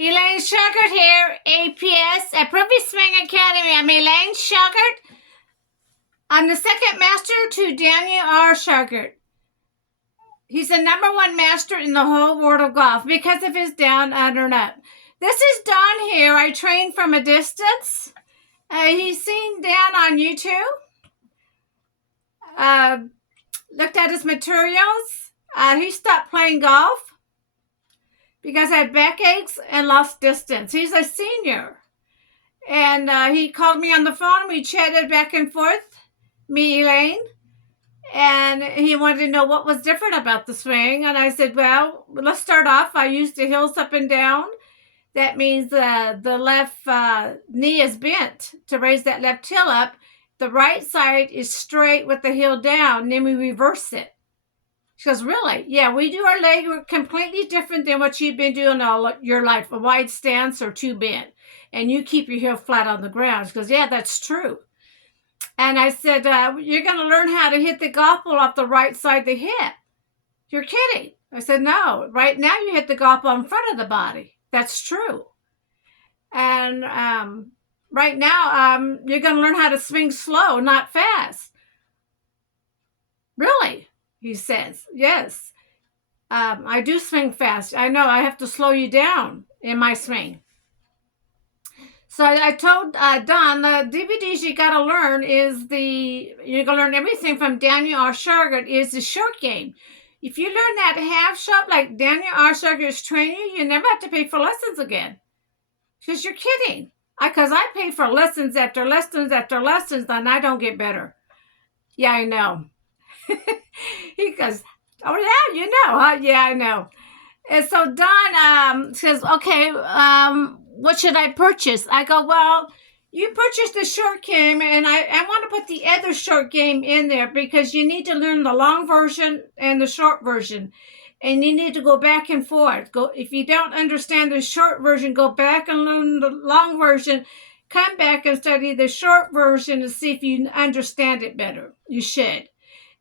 Elaine Shauger here, APS, at Perfect Swing Academy. I'm Elaine Shauger. I'm the second master to Daniel R. Shauger. He's the #1 master in the whole world of golf because of his down, under, and up. This is Don here. I train from a distance. He's seen Dan on YouTube. Looked at his materials. He stopped playing golf because I had backaches and lost distance. He's a senior. And he called me on the phone. We chatted back and forth, me, Elaine. And he wanted to know what was different about the swing. And I said, well, let's start off. I use the heels up and down. That means the left knee is bent to raise that left heel up. The right side is straight with the heel down. And then we reverse it. She goes, really? Yeah, we do our leg completely different than what you've been doing all your life, a wide stance or too bent. And you keep your heel flat on the ground. She goes, yeah, that's true. And I said, you're going to learn how to hit the golf ball off the right side of the hip. You're kidding. I said, no, right now you hit the golf ball in front of the body. That's true. And right now you're going to learn how to swing slow, not fast. Really? He says, yes, I do swing fast. I know I have to slow you down in my swing. So I told Don, the DVDs you got to learn is you're going to learn everything from Daniel R. Shauger is the short game. If you learn that half shot like Daniel R. Shauger is training you never have to pay for lessons again. Because you're kidding. Because I pay for lessons after lessons after lessons and I don't get better. Yeah, I know. He goes, oh, yeah, you know, huh? Yeah, I know. And so Don says, okay, what should I purchase? I go, well, you purchased the short game, and I want to put the other short game in there because you need to learn the long version and the short version. And you need to go back and forth. If you don't understand the short version, go back and learn the long version. Come back and study the short version to see if you understand it better. You should.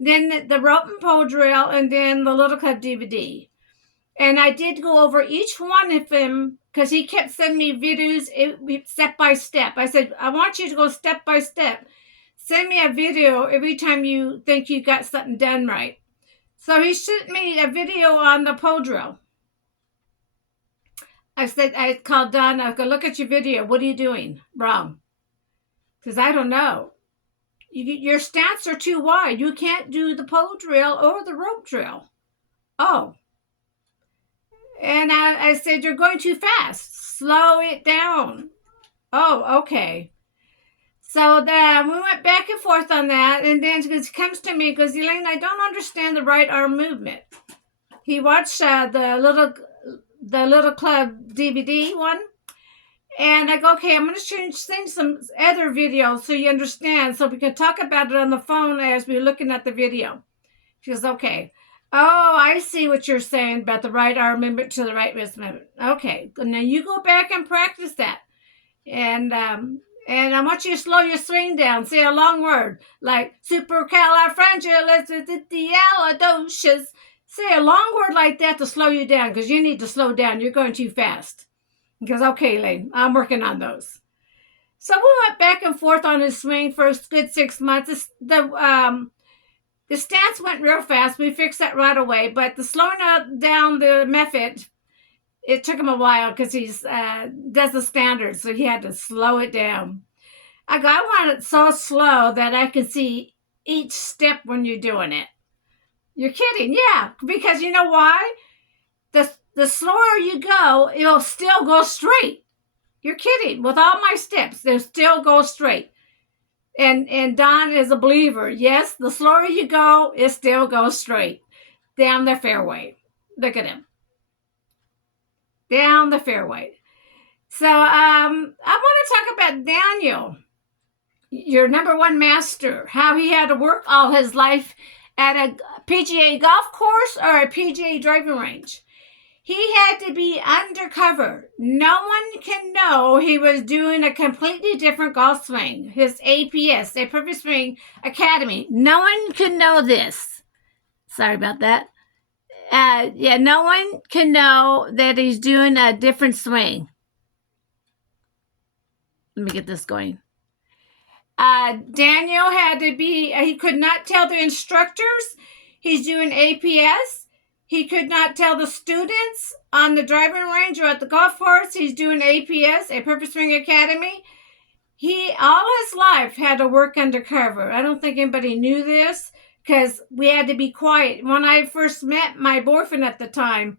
Then the rope and pole drill, and then the Little Club DVD. And I did go over each one of them because he kept sending me videos step by step. I said, I want you to go step by step. Send me a video every time you think you got something done right. So he sent me a video on the pole drill. I called Don. I go, look at your video. What are you doing wrong? Because I don't know. Your stance are too wide. You can't do the pole drill or the rope drill. Oh. And I said, you're going too fast. Slow it down. Oh, okay. So then we went back and forth on that. And then he comes to me and goes, Elaine, I don't understand the right arm movement. He watched the Little Club DVD one. And I go, okay, I'm going to sing some other videos so you understand, so we can talk about it on the phone as we're looking at the video. She goes, okay. Oh, I see what you're saying about the right arm movement to the right wrist movement. Okay, now you go back and practice that. And I want you to slow your swing down. Say a long word like supercalifragilisticexpialidocious. Say a long word like that to slow you down because you need to slow down. You're going too fast. He goes, okay, Elaine, I'm working on those. So we went back and forth on his swing for a good 6 months. The stance went real fast. We fixed that right away. But the slowing down the method, it took him a while because he does the standards. So he had to slow it down. I want it so slow that I can see each step when you're doing it. You're kidding. Yeah, because you know why? The slower you go, it'll still go straight. You're kidding. With all my steps, they'll still go straight. And Don is a believer. Yes, the slower you go, it still goes straight. Down the fairway. Look at him. Down the fairway. So I want to talk about Daniel, your #1 master, how he had to work all his life at a PGA golf course or a PGA driving range. He had to be undercover. No one can know he was doing a completely different golf swing. His APS, a Perfect Swing Academy. No one can know this. Sorry about that. Yeah, no one can know that he's doing a different swing. Let me get this going. Daniel had to be, he could not tell the instructors he's doing APS. He could not tell the students on the driving range or at the golf course he's doing APS, a Purpose Swing Academy. He, all his life, had to work undercover. I don't think anybody knew this because we had to be quiet. When I first met my boyfriend at the time,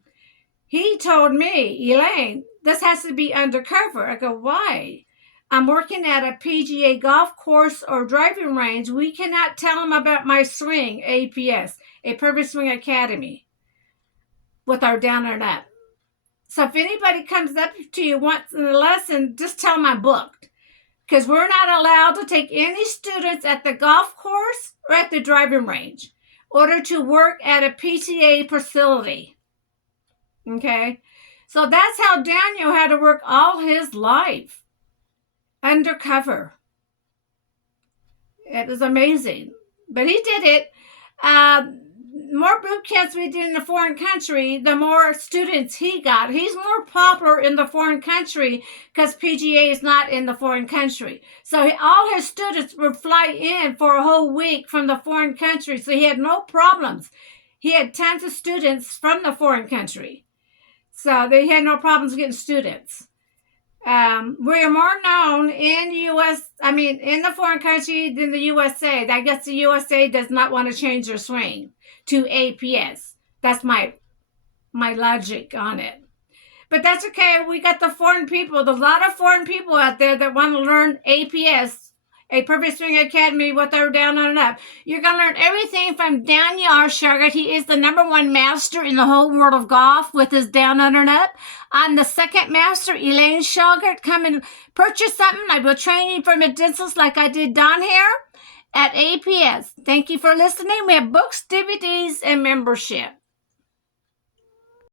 he told me, Elaine, this has to be undercover. I go, why? I'm working at a PGA golf course or driving range. We cannot tell them about my swing, APS, a Purpose Swing Academy, with our down and up. So if anybody comes up to you once in a lesson, just tell them I'm booked. Because we're not allowed to take any students at the golf course or at the driving range in order to work at a PGA facility. Okay? So that's how Daniel had to work all his life. Undercover. It was amazing. But he did it. More boot camps we did in the foreign country, the more students he got. He's more popular in the foreign country because PGA is not in the foreign country. So all his students would fly in for a whole week from the foreign country. So he had no problems. He had tons of students from the foreign country. So they had no problems getting students. We are more known in in the foreign country than the USA. I guess the USA does not want to change their swing to APS. That's my logic on it. But that's okay. We got the foreign people. There's a lot of foreign people out there that want to learn APS, a Purpose Swing Academy, with their down and up. You're going to learn everything from Daniel R. Shauger. He is the #1 master in the whole world of golf with his down and up. I'm the second master, Elaine Shauger. Come and purchase something. I will train you from a distance like I did down here at APS. Thank you for listening. We have books, DVDs, and membership.